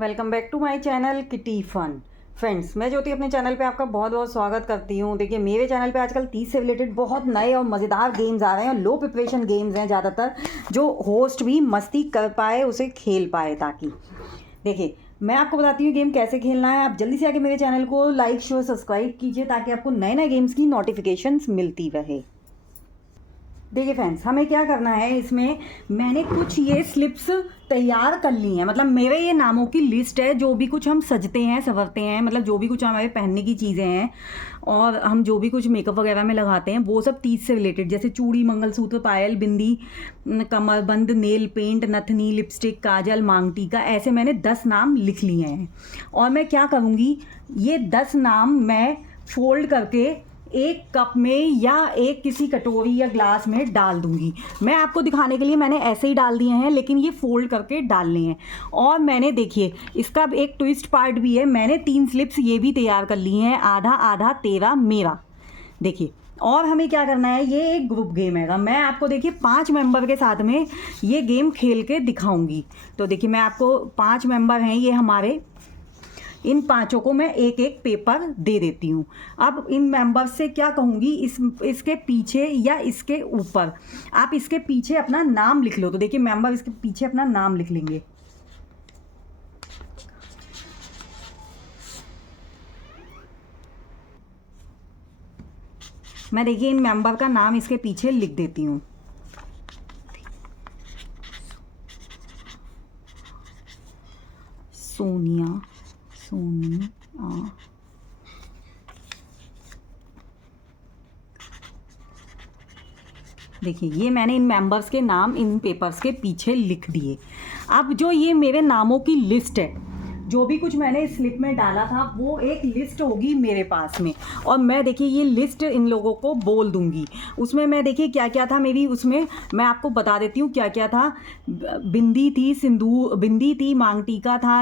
Welcome back to my channel kitty fun. Friends, मैं ज्योति अपने channel पे आपका बहुत बहुत स्वागत करती हूँ। देखिए, मेरे चैनल पे आजकल 30 से रिलेटेड बहुत नए और मज़ेदार गेम्स आ रहे हैं और लो प्रिपरेशन गेम्स हैं ज़्यादातर, जो होस्ट भी मस्ती कर पाए, उसे खेल पाए। ताकि देखिए, मैं आपको बताती हूँ गेम कैसे खेलना है। आप जल्दी से आके मेरे चैनल को लाइक शेयर सब्सक्राइब कीजिए ताकि आपको नए नए गेम्स की नोटिफिकेशंस मिलती रहे। देखिए फ्रेंड्स, हमें क्या करना है, इसमें मैंने कुछ ये स्लिप्स तैयार कर ली हैं। मतलब मेरे ये नामों की लिस्ट है, जो भी कुछ हम सजते हैं संवरते हैं, मतलब जो भी कुछ हमारे पहनने की चीज़ें हैं और हम जो भी कुछ मेकअप वगैरह में लगाते हैं, वो सब 30 से रिलेटेड, जैसे चूड़ी, मंगलसूत्र, पायल, बिंदी, कमरबंद, नेल पेंट, नथनी, लिपस्टिक, काजल, मांग टीका, ऐसे मैंने 10 नाम लिख लिए हैं। और मैं क्या करूँगी, ये 10 नाम मैं फोल्ड करके एक कप में या एक किसी कटोरी या ग्लास में डाल दूंगी। मैं आपको दिखाने के लिए मैंने ऐसे ही डाल दिए हैं, लेकिन ये फोल्ड करके डालने हैं। और मैंने देखिए, इसका एक ट्विस्ट पार्ट भी है। मैंने 3 स्लिप्स ये भी तैयार कर ली हैं, आधा आधा तेरा मेरा। देखिए, और हमें क्या करना है, ये एक ग्रुप गेम है। मैं आपको देखिए 5 मेंबर के साथ में ये गेम खेल के दिखाऊंगी। तो देखिए, मैं आपको 5 मेंबर हैं ये हमारे, इन 5 को मैं एक एक पेपर दे देती हूँ। अब इन मेंबर्स से क्या कहूँगी, इसके पीछे या इसके ऊपर आप इसके पीछे अपना नाम लिख लो। तो देखिए, मेंबर इसके पीछे अपना नाम लिख लेंगे। मैं देखिए इन मेंबर का नाम इसके पीछे लिख देती हूँ। सोनिया, सोनिया, देखिए ये मैंने इन मेंबर्स के नाम इन पेपर्स के पीछे लिख दिए। अब जो ये मेरे नामों की लिस्ट है, जो भी कुछ मैंने इस स्लिप में डाला था, वो एक लिस्ट होगी मेरे पास में। और मैं देखिए ये लिस्ट इन लोगों को बोल दूंगी। उसमें मैं देखिए क्या क्या था मेरी, उसमें मैं आपको बता देती हूँ क्या क्या था। बिंदी थी, सिंदूर, बिंदी थी, मांग टीका था,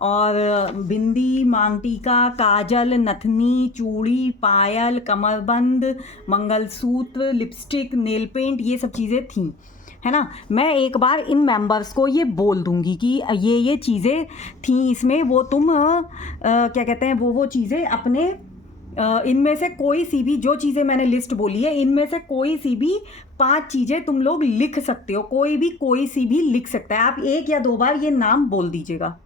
और बिंदी, मांग टीका, काजल, नथनी, चूड़ी, पायल, कमरबंद, मंगलसूत्र, लिपस्टिक, नेल पेंट, ये सब चीज़ें थीं, है ना। मैं एक बार इन मेंबर्स को ये बोल दूंगी कि ये चीज़ें थी इसमें, वो तुम क्या कहते हैं, वो चीज़ें अपने इनमें से कोई सी भी, जो चीज़ें मैंने लिस्ट बोली है, इनमें से कोई सी भी 5 चीज़ें तुम लोग लिख सकते हो। कोई सी भी लिख सकता है। आप 1 या 2 बार ये नाम बोल दीजिएगा।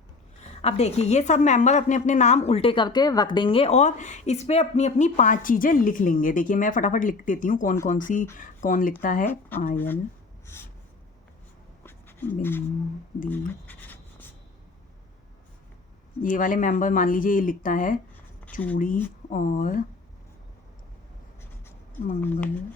अब देखिए, ये सब मेंबर अपने अपने नाम उल्टे करके रख देंगे और इस पर अपनी अपनी 5 चीज़ें लिख लेंगे। देखिए, मैं फटाफट लिख देती हूँ कौन लिखता है। पायल, बिंदी, ये वाले मेंबर मान लीजिए ये लिखता है चूड़ी और मंगलसूत्र।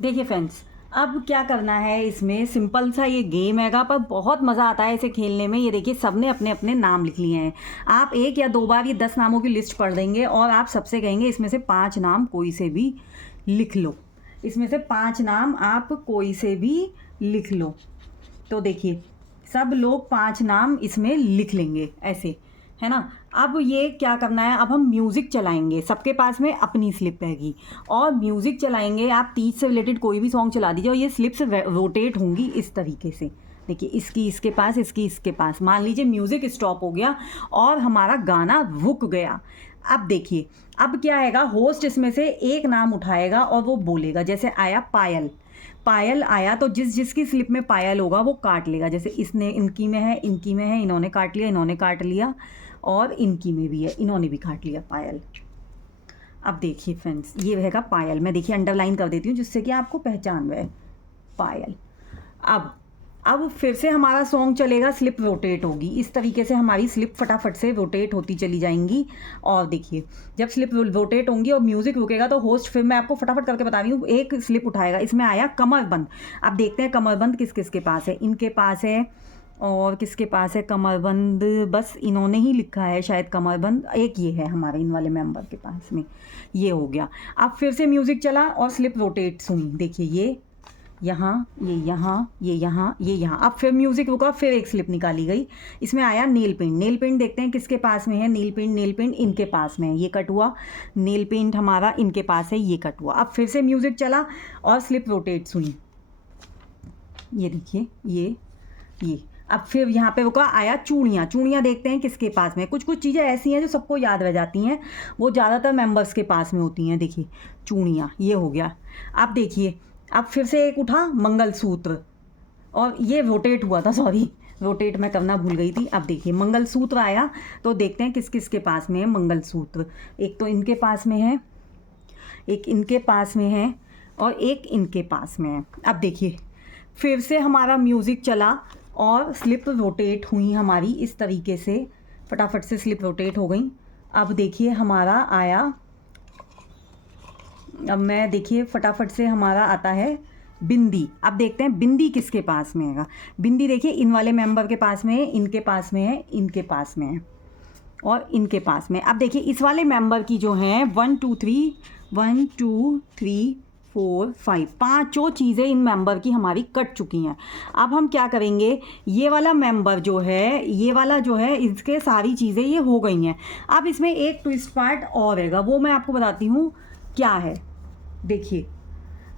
देखिए फ्रेंड्स, अब क्या करना है, इसमें सिंपल सा ये गेम हैगा, पर बहुत मज़ा आता है इसे खेलने में। ये देखिए, सबने अपने अपने नाम लिख लिए हैं। आप 1 या 2 बार ये 10 नामों की लिस्ट पढ़ देंगे और आप सबसे कहेंगे इसमें से 5 नाम कोई से भी लिख लो। इसमें से 5 नाम आप कोई से भी लिख लो। तो देखिए, सब लोग 5 नाम इसमें लिख लेंगे ऐसे, है ना। अब ये क्या करना है, अब हम म्यूज़िक चलाएंगे। सबके पास में अपनी स्लिप रहेगी और म्यूज़िक चलाएंगे। आप 30 से रिलेटेड कोई भी सॉन्ग चला दीजिए और ये स्लिप्स रोटेट होंगी इस तरीके से। देखिए, इसकी इसके पास, इसकी इसके पास। मान लीजिए म्यूज़िक स्टॉप हो गया और हमारा गाना रुक गया। अब देखिए, अब क्या आएगा, होस्ट इसमें से एक नाम उठाएगा और वो बोलेगा। जैसे आया पायल, पायल आया तो जिसकी स्लिप में पायल होगा वो काट लेगा। जैसे इसने, इनकी में है, इनकी में है, इन्होंने काट लिया, इन्होंने काट लिया, और इनकी में भी है, इन्होंने भी काट लिया पायल। अब देखिए फ्रेंड्स, ये रहेगा पायल। मैं देखिए अंडरलाइन कर देती हूँ जिससे कि आपको पहचान रहे, पायल। अब फिर से हमारा सॉन्ग चलेगा, स्लिप रोटेट होगी। इस तरीके से हमारी स्लिप फटाफट से रोटेट होती चली जाएंगी। और देखिए, जब स्लिप रोटेट होंगी और म्यूज़िक रुकेगा तो होस्ट, फिर मैं आपको फटाफट करके बता रही हूँ, एक स्लिप उठाएगा। इसमें आया कमरबंद। अब देखते हैं कमरबंद किस किस के पास है। इनके पास है, और किसके पास है कमरबंद, बस इन्होंने ही लिखा है शायद कमरबंद। एक ये है हमारे इन वाले मेंबर के पास में, ये हो गया। अब फिर से म्यूज़िक चला और स्लिप रोटेट हुई। देखिए, ये यहाँ, ये यहाँ, ये यहाँ, ये यहाँ। अब फिर म्यूज़िक रुका, फिर एक स्लिप निकाली गई। इसमें आया नेल पेंट। नेल पेंट देखते हैं किसके पास में है। नेल पेंट इनके पास में है, ये कट हुआ। नेल पेंट हमारा इनके पास है, ये कट हुआ। अब फिर से म्यूज़िक चला और स्लिप रोटेट्स हुई। ये देखिए ये अब फिर यहाँ पे वो क्या आया, चूड़ियाँ। चूड़ियाँ देखते हैं किसके पास में। कुछ कुछ चीज़ें ऐसी हैं जो सबको याद रह जाती हैं, वो ज़्यादातर मेंबर्स के पास में होती हैं। देखिए चूड़ियाँ, ये हो गया। अब देखिए अब फिर से एक उठा, मंगलसूत्र, और ये रोटेट हुआ था, सॉरी रोटेट मैं करना भूल गई थी। अब देखिए मंगलसूत्र आया, तो देखते हैं किस किस के पास में है मंगलसूत्र। एक तो इनके पास में है, एक इनके पास में है, और एक इनके पास में है। अब देखिए फिर से हमारा म्यूज़िक चला और स्लिप रोटेट हुई हमारी इस तरीके से, फटाफट से स्लिप रोटेट हो गई। अब देखिए हमारा आया, अब मैं देखिए फटाफट से हमारा आता है बिंदी। अब देखते हैं बिंदी किसके पास में है। बिंदी देखिए इन वाले मेंबर के पास में है, इनके पास में है, इनके पास में है, और इनके पास में। अब देखिए इस वाले मेंबर की जो है 1 2 3 4 5 पाँचों चीज़ें इन मेंबर की हमारी कट चुकी हैं। अब हम क्या करेंगे, ये वाला मेंबर जो है, ये वाला जो है, इसके सारी चीज़ें ये हो गई हैं। अब इसमें एक ट्विस्ट पार्ट और रहेगा, वो मैं आपको बताती हूँ क्या है। देखिए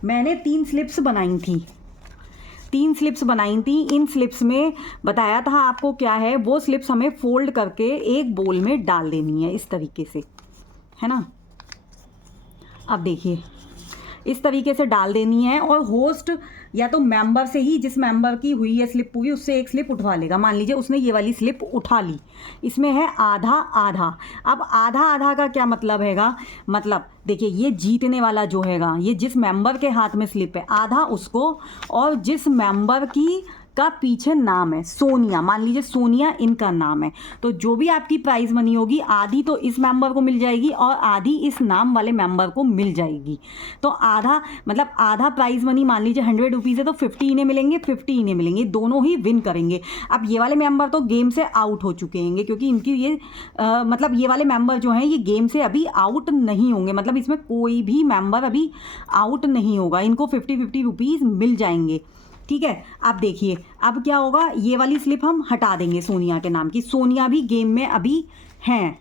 मैंने 3 स्लिप्स बनाई थी, 3 स्लिप्स बनाई थी। इन स्लिप्स में बताया था आपको क्या है, वो स्लिप्स हमें फोल्ड करके एक बोल में डाल देनी है इस तरीके से, है ना। अब देखिए इस तरीके से डाल देनी है, और होस्ट या तो मेंबर से ही, जिस मेंबर की हुई है स्लिप पूरी, उससे एक स्लिप उठवा लेगा। मान लीजिए उसने ये वाली स्लिप उठा ली, इसमें है आधा आधा। अब आधा आधा का क्या मतलब हैगा, मतलब देखिए ये जीतने वाला जो हैगा, ये जिस मेंबर के हाथ में स्लिप है आधा उसको, और जिस मेंबर की का पीछे नाम है सोनिया, मान लीजिए सोनिया इनका नाम है, तो जो भी आपकी प्राइज मनी होगी आधी तो इस मेंबर को मिल जाएगी और आधी इस नाम वाले मेंबर को मिल जाएगी। तो आधा मतलब आधा प्राइज मनी, मान लीजिए 100 रुपीज़ है तो 50 इन्हें मिलेंगे, 50 इन्हें मिलेंगे, दोनों ही विन करेंगे। अब ये वाले मेंबर तो गेम से आउट हो चुके हैं, क्योंकि इनकी ये मतलब ये वाले मेंबर जो हैं ये गेम से अभी आउट नहीं होंगे, मतलब इसमें कोई भी मेंबर अभी आउट नहीं होगा, इनको 50-50 रुपीज़ मिल जाएंगे। ठीक है, अब देखिए अब क्या होगा, ये वाली स्लिप हम हटा देंगे सोनिया के नाम की, सोनिया भी गेम में अभी हैं।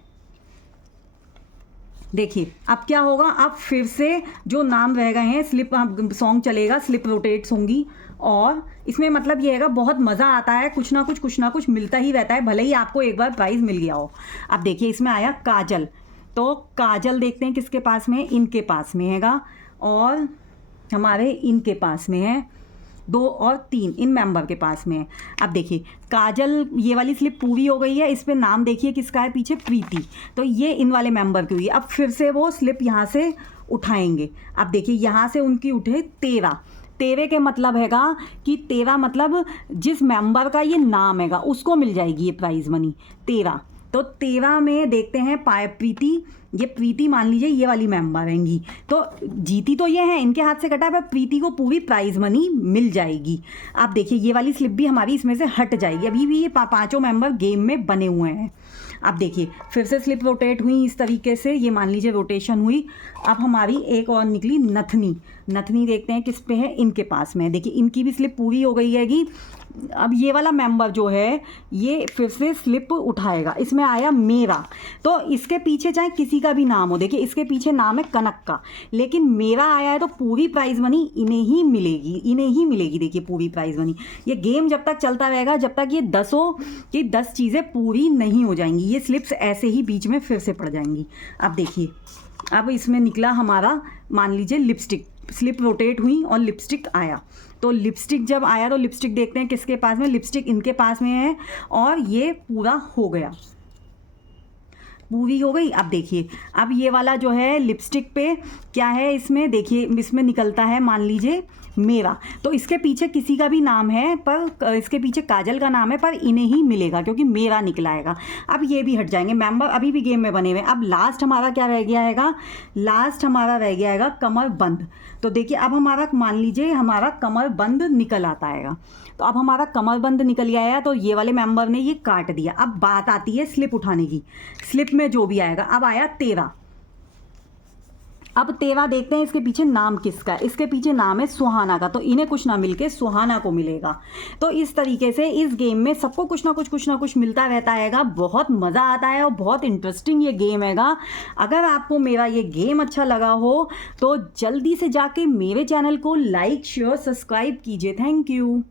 देखिए अब क्या होगा, अब फिर से जो नाम रह गए हैं स्लिप, सॉन्ग चलेगा, स्लिप रोटेट्स होंगी, और इसमें मतलब ये हैगा बहुत मज़ा आता है, कुछ ना कुछ मिलता ही रहता है, भले ही आपको एक बार प्राइज़ मिल गया हो। अब देखिए इसमें आया काजल, तो काजल देखते हैं किसके पास में, इनके पास में हैगा, और हमारे इनके पास में है, 2 और 3 इन मेंबर के पास में है। अब देखिए काजल ये वाली स्लिप पूरी हो गई है, इस पे नाम देखिए किसका है पीछे, प्रीति, तो ये इन वाले मेंबर की हुई। अब फिर से वो स्लिप यहाँ से उठाएंगे। अब देखिए यहाँ से उनकी उठे 13, 13 के मतलब हैगा कि 13 मतलब जिस मेंबर का ये नाम हैगा उसको मिल जाएगी ये प्राइज मनी 13। तो 13 में देखते हैं पाए प्रीति, ये प्रीति मान लीजिए ये वाली मेंबर रहेंगी, तो जीती तो ये हैं, इनके हाथ से कटा है, पर प्रीति को पूरी प्राइज मनी मिल जाएगी। आप देखिए ये वाली स्लिप भी हमारी इसमें से हट जाएगी, अभी भी ये पांचों मेंबर गेम में बने हुए हैं। अब देखिए फिर से स्लिप रोटेट हुई इस तरीके से, ये मान लीजिए रोटेशन हुई। अब हमारी एक और निकली नथनी, नथनी देखते हैं किस पे है, इनके पास में। देखिए इनकी भी स्लिप पूरी हो गई हैगी। अब ये वाला मेंबर जो है ये फिर से स्लिप उठाएगा, इसमें आया मेरा, तो इसके पीछे चाहे किसी का भी नाम हो, देखिए इसके पीछे नाम है कनक का, लेकिन मेरा आया है तो पूरी प्राइज मनी इन्हें ही मिलेगी, इन्हें ही मिलेगी। देखिए पूरी प्राइज मनी, ये गेम जब तक चलता रहेगा जब तक ये 10 चीज़ें पूरी नहीं हो जाएंगी, ये स्लिप्स ऐसे ही बीच में फिर से पड़ जाएंगी। अब देखिए अब इसमें निकला हमारा मान लीजिए लिपस्टिक, स्लिप रोटेट हुई और लिपस्टिक आया, तो लिपस्टिक जब आया तो लिपस्टिक देखते हैं किसके पास में, लिपस्टिक इनके पास में है, और ये पूरा हो गया, पूरी हो गई। अब देखिए अब ये वाला जो है लिपस्टिक पे क्या है, इसमें देखिए इसमें निकलता है मान लीजिए मेरा, तो इसके पीछे किसी का भी नाम है, पर इसके पीछे काजल का नाम है, पर इन्हें ही मिलेगा क्योंकि मेरा निकलाएगा। अब ये भी हट जाएंगे, मेंबर अभी भी गेम में बने हुए। अब लास्ट हमारा क्या रह गया हैगा, लास्ट हमारा रह गया हैगा कमर बंद। तो देखिए अब हमारा मान लीजिए हमारा कमर बंद निकल आता हैगा, तो अब हमारा कमर बंद निकल आया, तो ये वाले मेंबर ने ये काट दिया। अब बात आती है स्लिप उठाने की, स्लिप में जो भी आएगा। अब आया 13, अब 13 देखते हैं इसके पीछे नाम किसका है, इसके पीछे नाम है सुहाना का, तो इन्हें कुछ ना मिलके सुहाना को मिलेगा। तो इस तरीके से इस गेम में सबको कुछ ना कुछ मिलता रहता हैगा, बहुत मज़ा आता है और बहुत इंटरेस्टिंग ये गेम हैगा। अगर आपको मेरा ये गेम अच्छा लगा हो तो जल्दी से जाके मेरे चैनल को लाइक शेयर सब्सक्राइब कीजिए। Thank you.